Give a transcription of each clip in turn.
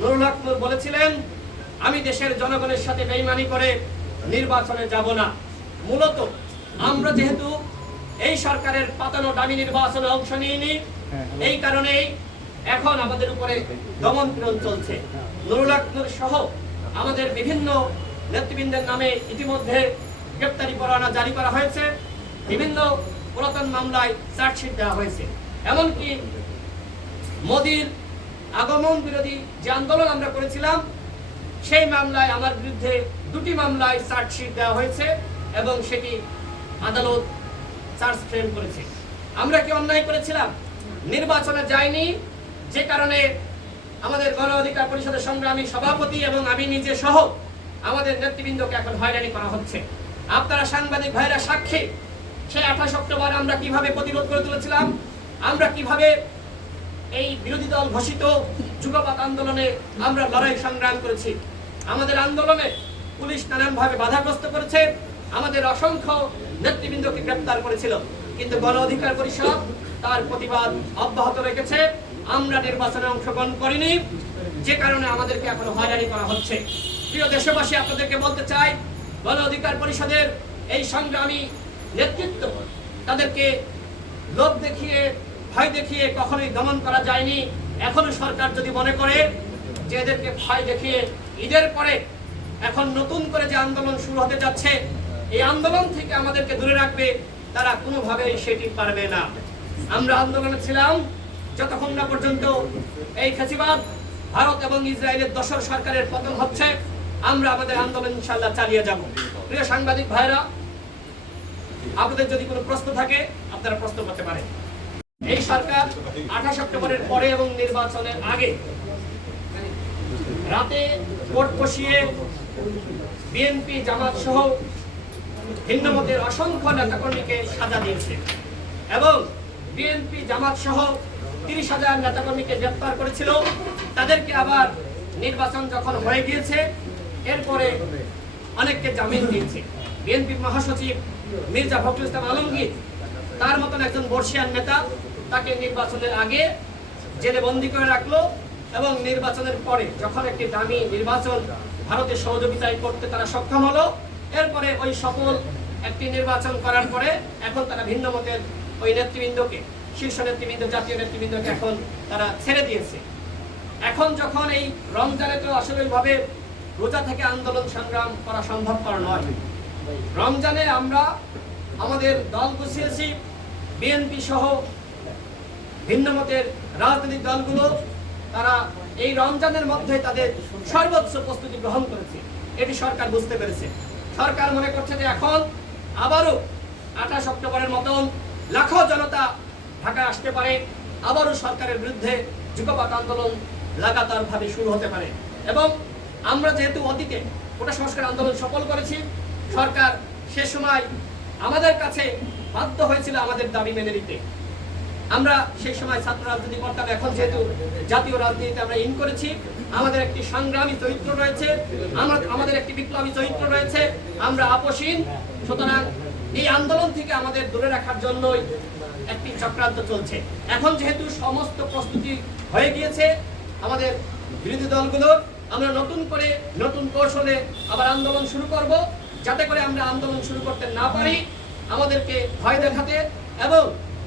নুরুল বলেছিলেন আমি দেশের জনগণের সাথে বেইমানি করে নির্বাচনে যাব না। মূলত আমরা যেহেতু এই সরকারের পাতানো দামি নির্বাচনে অংশ নিইনি এই কারণেই এখন আমাদের উপরে দমন পীড়ন চলছে। নুরুল সহ আমাদের বিভিন্ন নেতৃবৃন্দের নামে ইতিমধ্যে গ্রেপ্তারি পরোয়ানা জারি করা হয়েছে। বিভিন্ন পুরাতন মামলায় চার্জশিট দেওয়া হয়েছে। এমনকি মোদির আগমন বিরোধী যে আন্দোলন আমরা করেছিলাম, সেই মামলায় আমার বিরুদ্ধে দুটি মামলায় চার্জশিট দেওয়া হয়েছে এবং সেটি আদালত চার্জ ফ্রেম করেছে। আমরা কি অন্যায় করেছিলাম? নির্বাচনে যায়নি যে কারণে আমাদের গণ অধিকার পরিষদের সংগ্রামী সভাপতি এবং আমি নিজে সহ আমাদের নেতৃবৃন্দকে এখন হয়রানি করা হচ্ছে। আপনারা সাংবাদিক ভাইরা সাক্ষী, সেই আঠাশ অক্টোবর আমরা কীভাবে প্রতিরোধ করে তুলেছিলাম? আমরা কীভাবে এই বিরোধী দল ঘোষিত যুগপাত আন্দোলনে আমরা লড়াই সংগ্রাম করেছি। আমাদের আন্দোলনে পুলিশ নানানভাবে বাধাগ্রস্ত করেছে। আমাদের অসংখ্য নেতৃবৃন্দকে গ্রেপ্তার করেছিল। কিন্তু গণ অধিকার পরিষদ তার প্রতিবাদ অব্যাহত রেখেছে। আমরা নির্বাচনে অংশগ্রহণ করিনি। যে কারণে আমাদেরকে এখন হয়রানি করা হচ্ছে। প্রিয় দেশবাসী, আপনাদেরকে বলতে চাই, গণ অধিকার পরিষদের এই সংগ্রামী নেতৃত্ব তাদেরকে লোভ দেখিয়ে ভয় দেখিয়ে কখনোই দমন করা যায়নি। এখনও সরকার যদি মনে করে যে এদেরকে ভয় দেখিয়ে ঈদের পরে এখন নতুন করে যে আন্দোলন শুরু হতে যাচ্ছে, এই আন্দোলন থেকে আমাদেরকে দূরে রাখবে, তারা কোনোভাবেই সেটি পারবে না। আমরা আন্দোলনে ছিলাম, যতক্ষণ না পর্যন্ত এই ফেসিবাদ ভারত এবং ইসরায়েলের দশর সরকারের পতন হচ্ছে, আমরা আমাদের আন্দোলন ইনশাল্লাহ চালিয়ে যাব। প্রিয় সাংবাদিক ভাইরা, আপনাদের যদি কোনো প্রশ্ন থাকে, আপনারা প্রশ্ন করতে পারেন। এই সরকার আঠাশ অক্টোবরের পরে এবং নির্বাচনের আগে রাতে ভোট বসিয়ে বিএনপি, জামাত সহ ভিন্ন মতের অসংখ্য নেতাকর্মীকে সাজা দিয়েছে এবং বিএনপি, জামাত সহ তিরিশ হাজার নেতাকর্মীকে গ্রেপ্তার করেছিল। তাদেরকে আবার নির্বাচন যখন হয়ে গিয়েছে, এরপরে অনেককে জামিন দিয়েছে। বিএনপি মহাসচিব মির্জা ফখরুল ইসলাম আলমগীর তার মতন একজন বর্ষিয়ান নেতা তাকে নির্বাচনের আগে জেলে বন্দি করে রাখল এবং নির্বাচনের পরে যখন একটি দামি নির্বাচন ভারতের সহযোগিতায় করতে তারা সক্ষম হলো, এরপরে ওই সফল একটি নির্বাচন করার পরে এখন তারা ভিন্ন মতের ওই নেতৃবৃন্দকে, শীর্ষ নেতৃবৃন্দ, জাতীয় নেতৃবৃন্দকে এখন তারা ছেড়ে দিয়েছে। এখন যখন এই রমজানে তো আসলে ওইভাবে রোজা থেকে আন্দোলন সংগ্রাম করা সম্ভবপর নয়। রমজানে আমরা আমাদের দল গুছিয়েছি, বিএনপি সহ ভিন্ন মতের রাজনৈতিক দলগুলো তারা এই রমজানের মধ্যে তাদের সর্বোচ্চ প্রস্তুতি গ্রহণ করেছে। এটি সরকার বুঝতে পেরেছে। সরকার মনে করছে যে এখন আবারও আঠাশ অক্টোবরের মতন লাখো জনতা ঢাকায় আসতে পারে। আবারও সরকারের বিরুদ্ধে যুগপাত আন্দোলন লাগাতারভাবে শুরু হতে পারে। এবং আমরা যেহেতু অতীতে কোটা সংস্কার আন্দোলন সফল করেছি, সরকার সে সময় আমাদের কাছে বাধ্য হয়েছিল আমাদের দাবি মেনে নিতে। আমরা সেই সময় ছাত্র রাজনীতি করতাম এখন যেহেতু জাতীয় রাজনীতিতে আমরা ইন করেছি, আমাদের একটি সংগ্রামী চরিত্র রয়েছে, আমরা আমাদের একটি বিপ্লবী চরিত্র রয়েছে, আমরা আপোষহীন। সুতরাং এই আন্দোলন থেকে আমাদের দূরে রাখার জন্যই একটি চক্রান্ত চলছে। এখন যেহেতু সমস্ত প্রস্তুতি হয়ে গিয়েছে আমাদের বিরোধী দলগুলোর আমরা নতুন করে নতুন কৌশলে আবার আন্দোলন শুরু করব, যাতে করে আমরা আন্দোলন শুরু করতে না পারি, আমাদেরকে ভয় দেখাতে এবং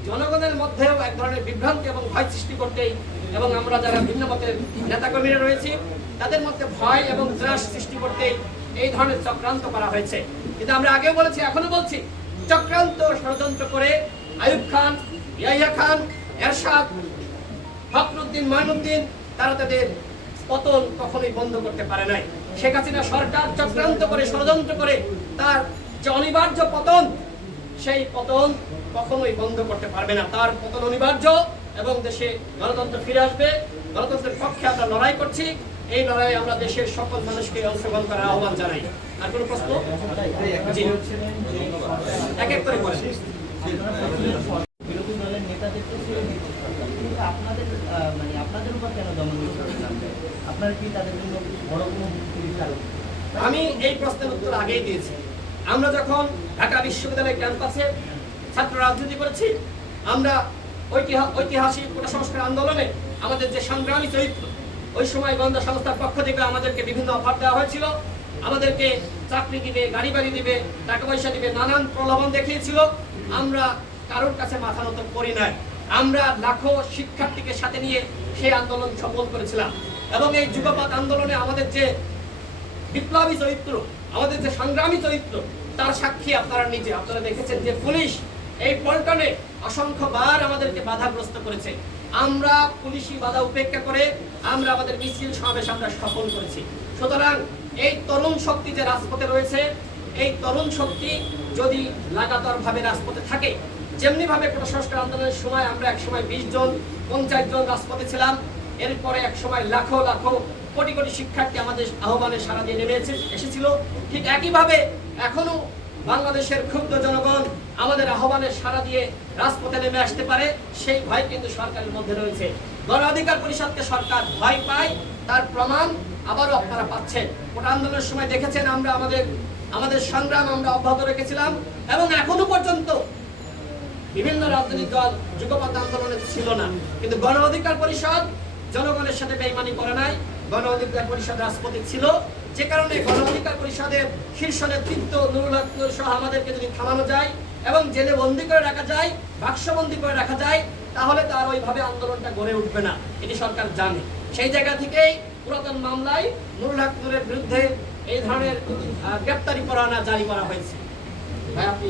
জনগণের মধ্যেও এক ধরনের বিভ্রান্তি এবং ভয় সৃষ্টি করতেই এবং আমরা যারা ভিন্ন মতের নেতাকর্মীরা রয়েছি, তাদের মধ্যে ভয় এবং ত্রাস সৃষ্টি করতেই এই ধরনের চক্রান্ত করা হয়েছে। কিন্তু আমরা আগেও বলেছি এখনও বলছি, চক্রান্ত ষড়যন্ত্র করে আয়ুব খান, ইয়াহিয়া খান, এরশাদ, ফখরুদ্দিন মঈনুদ্দিন তারা তাদের পতন কখনোই বন্ধ করতে পারে নাই। শেখ হাসিনা সরকার চক্রান্ত করে, ষড়যন্ত্র করে তার যে অনিবার্য পতন সেই পতন কখনোই বন্ধ করতে পারবে না। তার পতন অনিবার্য এবং দেশে গণতন্ত্র ফিরে আসবে। গণতন্ত্রের পক্ষে আমরা লড়াই করছি। এই লড়াইয়ে আমরা দেশের সকল মানুষকে অংশগ্রহণ করার আহ্বান জানাই। আর কোনো প্রশ্ন? এক এক করে বলেন। মানে আমি এই প্রশ্নের উত্তর আগেই দিয়েছি। আমরা যখন ঢাকা বিশ্ববিদ্যালয় ক্যাম্পাসে ছাত্র রাজনীতি করেছি, আমরা ঐতিহা- ঐতিহাসিক কোটা সংস্কার আন্দোলনে আমাদের যে সংগ্রামী চরিত্র, ওই সময় গোয়েন্দা সংস্থার পক্ষ থেকে আমাদেরকে বিভিন্ন অফার দেওয়া হয়েছিল। আমাদেরকে চাকরি দিবে, গাড়ি বাড়ি দিবে, টাকা পয়সা দিবে, নানান প্রলোভন দেখিয়েছিল। আমরা কারোর কাছে মাথা নত করি নাই। আমরা লাখো শিক্ষার্থীকে সাথে নিয়ে সেই আন্দোলন সফল করেছিলাম। এবং এই যুগপাত আন্দোলনে আমাদের যে বিপ্লবী চরিত্র আমাদের যে সংগ্রামী চরিত্র, তার সাক্ষী আপনারা নিজে। আপনারা দেখেছেন যে পুলিশ এই পল্টনে অসংখ্যবার আমাদেরকে বাধাগ্রস্ত করেছে। আমরা পুলিশি বাধা উপেক্ষা করে আমরা আমাদের মিছিল সমাবেশ আমরা সফল করেছি। সুতরাং এই তরুণ শক্তি যে রাজপথে রয়েছে, এই তরুণ শক্তি যদি লাগাতার ভাবে রাজপথে থাকে যেমনি ভাবে সংস্কার আন্দোলনের সময় আমরা এক সময় বিশ জন, পঞ্চাশ জন রাজপথে ছিলাম, এরপরে এক সময় লাখো লাখো কোটি কোটি শিক্ষার্থী আমাদের আহ্বানে সারা দিয়ে নেমে এসেছিল। ঠিক একইভাবে এখনও বাংলাদেশের ক্ষুব্ধ জনগণ আমাদের আহ্বানে সারা দিয়ে রাজপথে নেমে আসতে পারে, সেই ভয় কিন্তু সরকারের মধ্যে রয়েছে। গণ অধিকার পরিষদকে সরকার ভয় পায়, তার প্রমাণ আবারও আপনারা পাচ্ছেন। কোটা আন্দোলনের সময় দেখেছেন আমরা আমাদের আমাদের সংগ্রাম আমরা অব্যাহত রেখেছিলাম, এবং এখনও পর্যন্ত বিভিন্ন রাজনৈতিক দল যুগপথ আন্দোলনে ছিল না। কিন্তু গণ অধিকার পরিষদ জনগণের সাথে বেইমানি করে নাই, গণ অধিকার পরিষদ রাজপথে ছিল। যে কারণে গণ অধিকার পরিষদের শীর্ষ নেতৃত্ব নুরুল সহ আমাদেরকে যদি থামানো যায় এবং জেলে বন্দি করে রাখা যায়, বাক্সবন্দি করে রাখা যায়, তাহলে তার ওইভাবে আন্দোলনটা গড়ে উঠবে না, এটি সরকার জানে। সেই জায়গা থেকেই পুরাতন মামলায় নুরুল হক নূরের বিরুদ্ধে এই ধরনের গ্রেপ্তারি পরোয়ানা জারি করা হয়েছে। আপনি